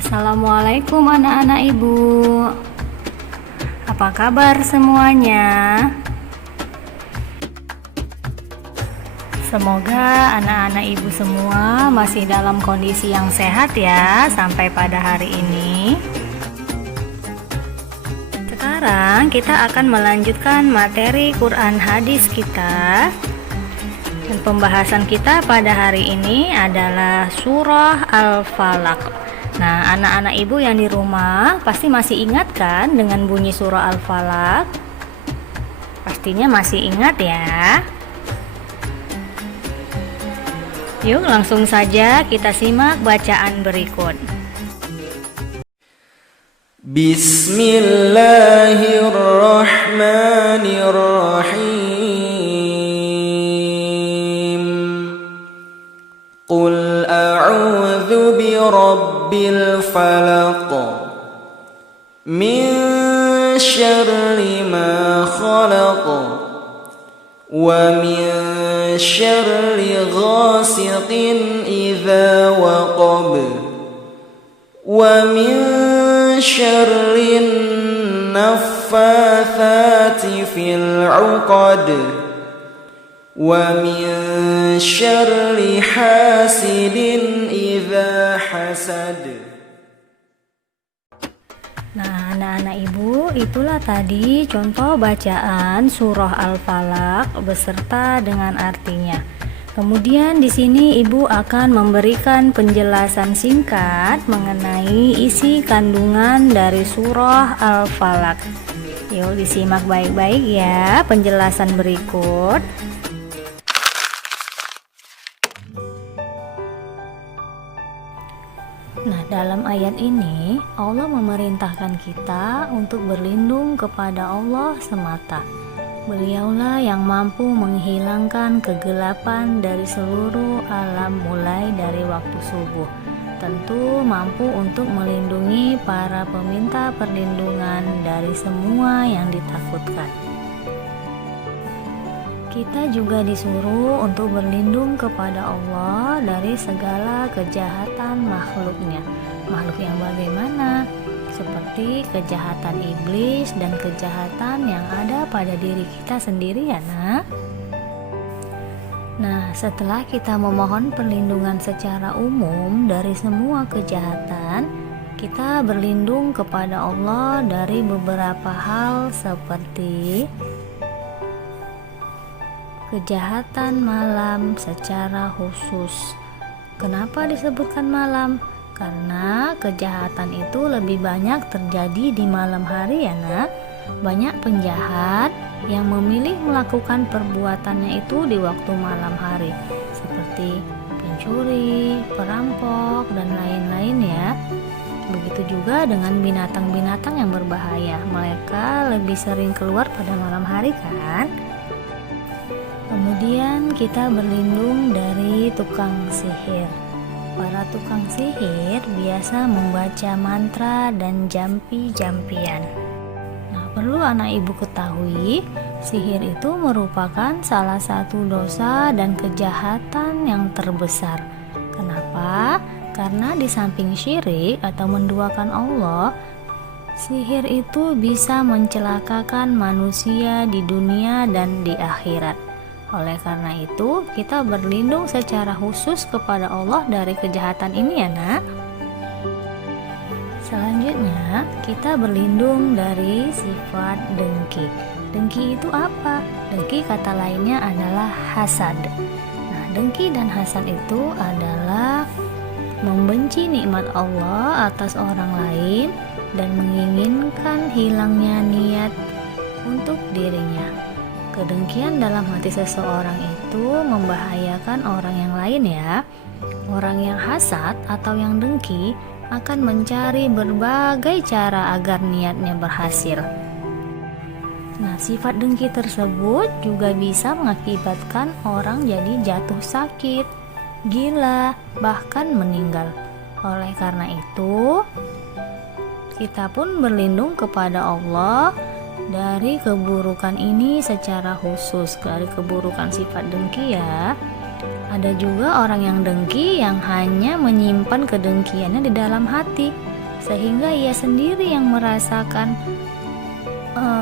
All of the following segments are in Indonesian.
Assalamualaikum anak-anak ibu. Apa kabar semuanya? Semoga anak-anak ibu semua masih dalam kondisi yang sehat ya sampai pada hari ini. Sekarang kita akan melanjutkan materi Quran hadis kita. Dan pembahasan kita pada hari ini adalah surah Al-Falaq. Nah, anak-anak ibu yang di rumah pasti masih ingat kan dengan bunyi surah Al-Falaq? Pastinya masih ingat ya. Yuk langsung saja kita simak bacaan berikut. Bismillahirrahmanirrahim. Qul a'udzu birabbil falaq min syarri ma khalaq wa min syarri ghasiqin idza waqab wa min syarrin naffatsati fil 'uqad wa min syarri hasidin idza hasad. Nah, anak-anak ibu, itulah tadi contoh bacaan surah Al-Falaq beserta dengan artinya. Kemudian di sini ibu akan memberikan penjelasan singkat mengenai isi kandungan dari surah Al-Falaq. Yuk disimak baik-baik ya penjelasan berikut. Nah, dalam ayat ini Allah memerintahkan kita untuk berlindung kepada Allah semata. Beliaulah yang mampu menghilangkan kegelapan dari seluruh alam mulai dari waktu subuh. Tentu mampu untuk melindungi para peminta perlindungan dari semua yang ditakutkan. Kita juga disuruh untuk berlindung kepada Allah dari segala kejahatan makhluknya. Makhluk yang bagaimana? Seperti kejahatan iblis dan kejahatan yang ada pada diri kita sendiri ya nak. Nah, setelah kita memohon perlindungan secara umum dari semua kejahatan, kita berlindung kepada Allah dari beberapa hal seperti kejahatan malam secara khusus. Kenapa disebutkan malam? Karena kejahatan itu lebih banyak terjadi di malam hari ya nak. Banyak penjahat yang memilih melakukan perbuatannya itu di waktu malam hari, seperti pencuri, perampok, dan lain-lain ya. Begitu juga dengan binatang-binatang yang berbahaya. Mereka lebih sering keluar pada malam hari kan. Kemudian kita berlindung dari tukang sihir. Para tukang sihir biasa membaca mantra dan jampi-jampian. Nah, perlu anak ibu ketahui, sihir itu merupakan salah satu dosa dan kejahatan yang terbesar. Kenapa? Karena di samping syirik atau menduakan Allah, sihir itu bisa mencelakakan manusia di dunia dan di akhirat. Oleh karena itu, kita berlindung secara khusus kepada Allah dari kejahatan ini ya nak. Selanjutnya, kita berlindung dari sifat dengki. Dengki itu apa? Dengki kata lainnya adalah hasad. Nah, dengki dan hasad itu adalah membenci nikmat Allah atas orang lain dan menginginkan hilangnya niat untuk dirinya. Kedengkian dalam hati seseorang itu membahayakan orang yang lain ya. Orang yang hasad atau yang dengki akan mencari berbagai cara agar niatnya berhasil. Nah, sifat dengki tersebut juga bisa mengakibatkan orang jadi jatuh sakit, gila, bahkan meninggal. Oleh karena itu, kita pun berlindung kepada Allah dari keburukan ini secara khusus, dari keburukan sifat dengki ya. Ada juga orang yang dengki yang hanya menyimpan kedengkiannya di dalam hati, sehingga ia sendiri yang merasakan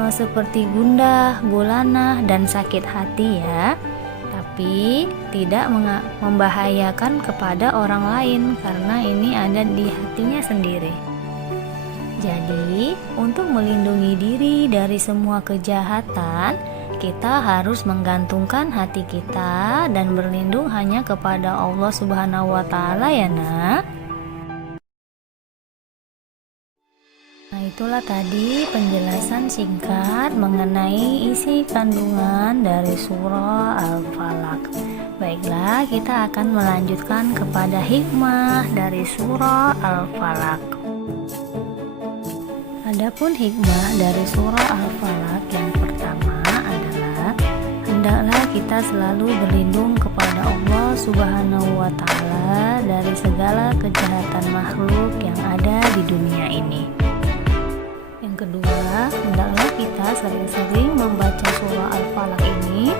seperti gundah, gulana, dan sakit hati ya. Tapi tidak membahayakan kepada orang lain karena ini ada di hatinya sendiri. Jadi, untuk melindungi diri dari semua kejahatan, kita harus menggantungkan hati kita dan berlindung hanya kepada Allah Subhanahu wa Ta'ala ya, Nak. Nah, itulah tadi penjelasan singkat mengenai isi kandungan dari surah Al-Falaq. Baiklah, kita akan melanjutkan kepada hikmah dari surah Al-Falaq. Adapun hikmah dari surah Al-Falaq yang pertama adalah hendaklah kita selalu berlindung kepada Allah Subhanahu wa Ta'ala dari segala kejahatan makhluk yang ada di dunia ini. Yang kedua, hendaklah kita sering-sering membaca surah Al-Falaq ini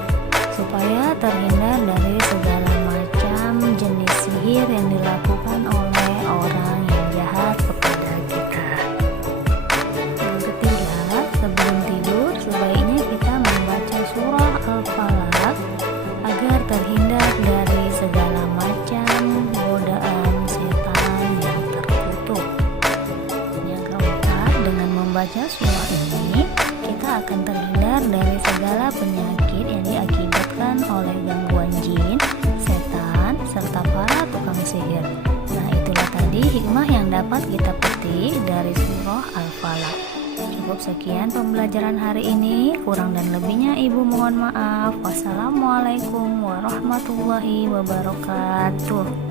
supaya terhindar dari segala macam jenis sihir yang dilakukan oleh orang yang jahat kepada kita. Yang ketiga, sebelum tidur sebaiknya kita membaca surah Al-Falaq agar terhindar dari segala macam godaan setan yang terkutuk. Yang keempat, dengan membaca surah ini kita akan terhindar dari segala penyakit yang diakibatkan oleh gangguan jin, setan, serta para tukang sihir. Nah, itulah tadi hikmah yang dapat kita petik dari surah Al-Falaq. Cukup sekian pembelajaran hari ini, kurang dan lebihnya Ibu mohon maaf. Wassalamualaikum warahmatullahi wabarakatuh.